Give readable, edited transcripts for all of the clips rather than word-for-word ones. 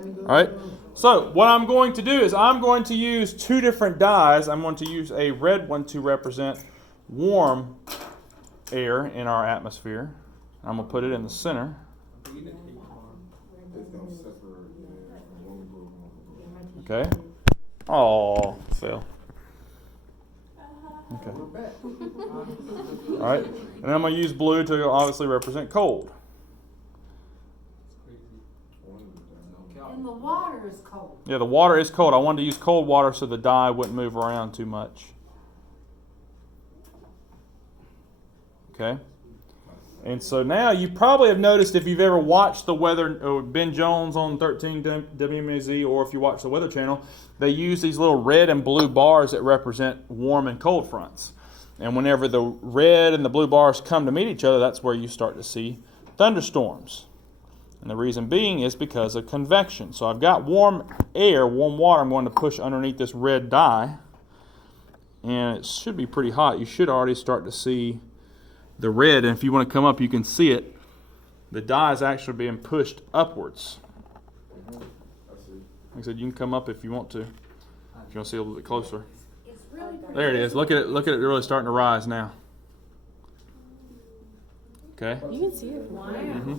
All right. So what I'm going to do is I'm going to use two different dyes. I'm going to use a red one to represent warm air in our atmosphere. I'm going to put it in the center. Okay. Oh, fell. Okay. All right. And then I'm going to use blue to obviously represent cold. And the water is cold. Yeah, the water is cold. I wanted to use cold water so the dye wouldn't move around too much. Okay. And so now you probably have noticed if you've ever watched the weather, or Ben Jones on 13 WMAZ, or if you watch the Weather Channel, they use these little red and blue bars that represent warm and cold fronts. And whenever the red and the blue bars come to meet each other, that's where you start to see thunderstorms. And the reason being is because of convection. So I've got warm air, warm water I'm going to push underneath this red dye. And it should be pretty hot. You should already start to see the red. And if you want to come up, you can see it. The dye is actually being pushed upwards. Like I said, you can come up if you want to. If you want to see a little bit closer. It's really pretty. There it is. Look at it. Look at it really starting to rise now. Okay. You can see it. Wow. Mm-hmm.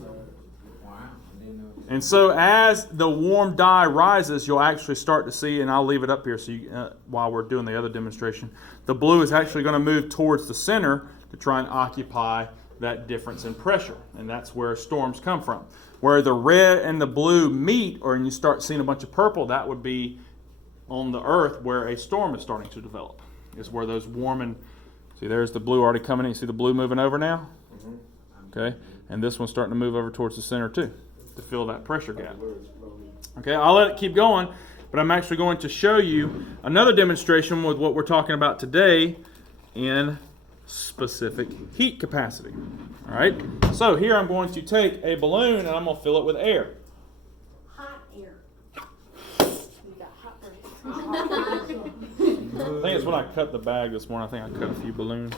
And so as the warm dye rises, you'll actually start to see, and I'll leave it up here so you, while we're doing the other demonstration, the blue is actually going to move towards the center to try and occupy that difference in pressure. And that's where storms come from. Where the red and the blue meet, or you start seeing a bunch of purple, that would be on the earth where a storm is starting to develop. Is where those warm and, see there's the blue already coming in. You see the blue moving over now? Okay. And this one's starting to move over towards the center too, to fill that pressure gap. Okay, I'll let it keep going, but I'm actually going to show you another demonstration with what we're talking about today in specific heat capacity. All right, so here I'm going to take a balloon and I'm going to fill it with air. Hot air. We got hot breath. I think it's when I cut the bag this morning. I think I cut a few balloons.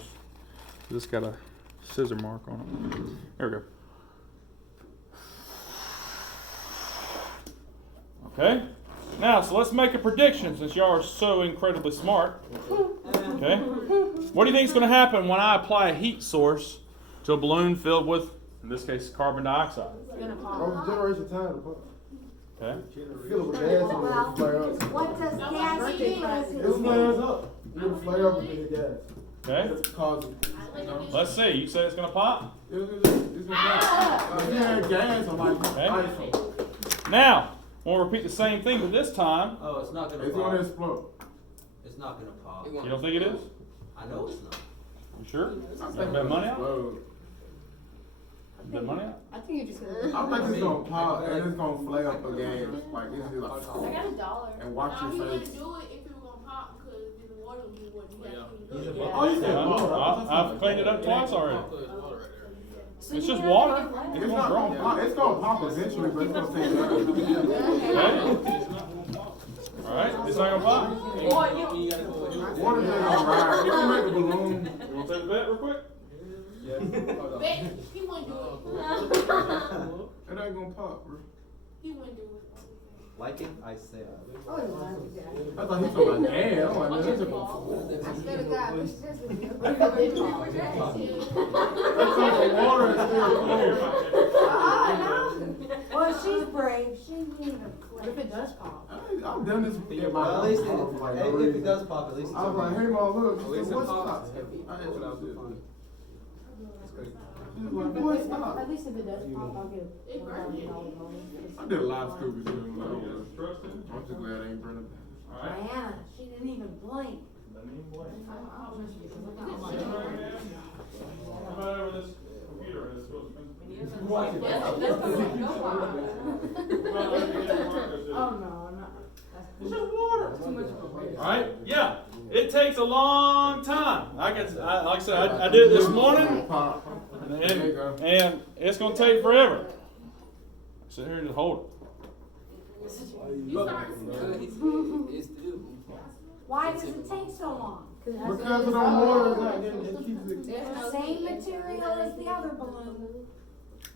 This got a scissor mark on it. There we go. Okay, now so let's make a prediction since y'all are so incredibly smart. Okay, what do you think is going to happen when I apply a heat source to a balloon filled with, in this case, carbon dioxide? It's gonna pop. Generation time to put. Okay. Fill it with gas and Well, it'll flare up. what does gas do? It'll flare up. It'll flare up with the gas. Okay. It'll cause it. You know? Let's see. You said it's going to pop. It's gonna pop. If you had gas, I might Okay. ice it. Now we'll repeat the same thing, but this time Oh, it's not gonna It's pop. gonna explode. It's not gonna pop. you don't think it is? I know it's not. You sure? I You think bet money out? explode. You bet money out? I think you're just gonna. I think it's gonna pop and it's gonna flare up again. Like it's just like. I got $1. And watch Nah, he your wouldn't face. do it if it was gonna pop because then the water would be what you got to He's a clean it up. Oh, you said Yeah, water. I've cleaned it up twice already. So It's you just never water. get left. It's not gonna pop. It's gonna pop eventually, but it's gonna take time. Okay. All right. It's not gonna pop. Water just gonna rise. You can make a balloon. You want to take a bet real quick? Bet he wouldn't do it. It ain't gonna pop, bro. He wouldn't do it. Like it, I say. I thought he was talking about gas. I'm like, man, that's a water is still clear. Well, she's brave. She didn't even What if it does pop? I've done this before. Well, at least if it does pop, at least it's I was like, hey, mom, look. She said, what's pops. up? I asked her, she was like, At what's least, up? at least if it does pop, I'll get $1,000 bonus. I did a lot of stupid shit when I was young. I'm just glad I ain't burning it. All right. Diana, she didn't even blink. How about over this computer? It's so expensive. Oh no, I'm not. It's just water. All right. Yeah. It takes a long time. Like I said, I did it this morning, Pop. and it's gonna take forever. Sit here and just hold it. You start Why does it take so long? Because of the water, it keeps it. Same material as the other balloon.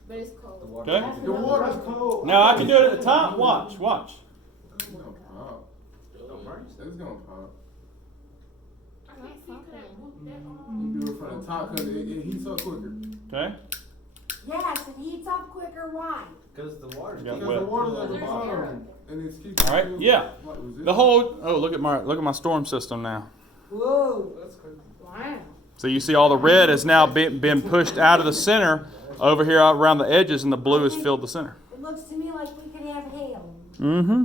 But it's The cold. water. Okay. The water's cold. Now I can do it at the top. Watch. It's gonna pop. It's gonna pop. I can't see that book that You do it from the top because it heats up quicker. Okay. Yes, it heats up quicker, why? Because the water's Yeah, Because well- the water's at the There's bottom air. and it's keeping. All right, it yeah. like resistant. The whole. Oh, look at my storm system now. Whoa. That's crazy. Wow. So you see all the red has now been pushed out of the center over here around the edges, and the blue has filled the center. It looks to me like we could have hail. Mm-hmm.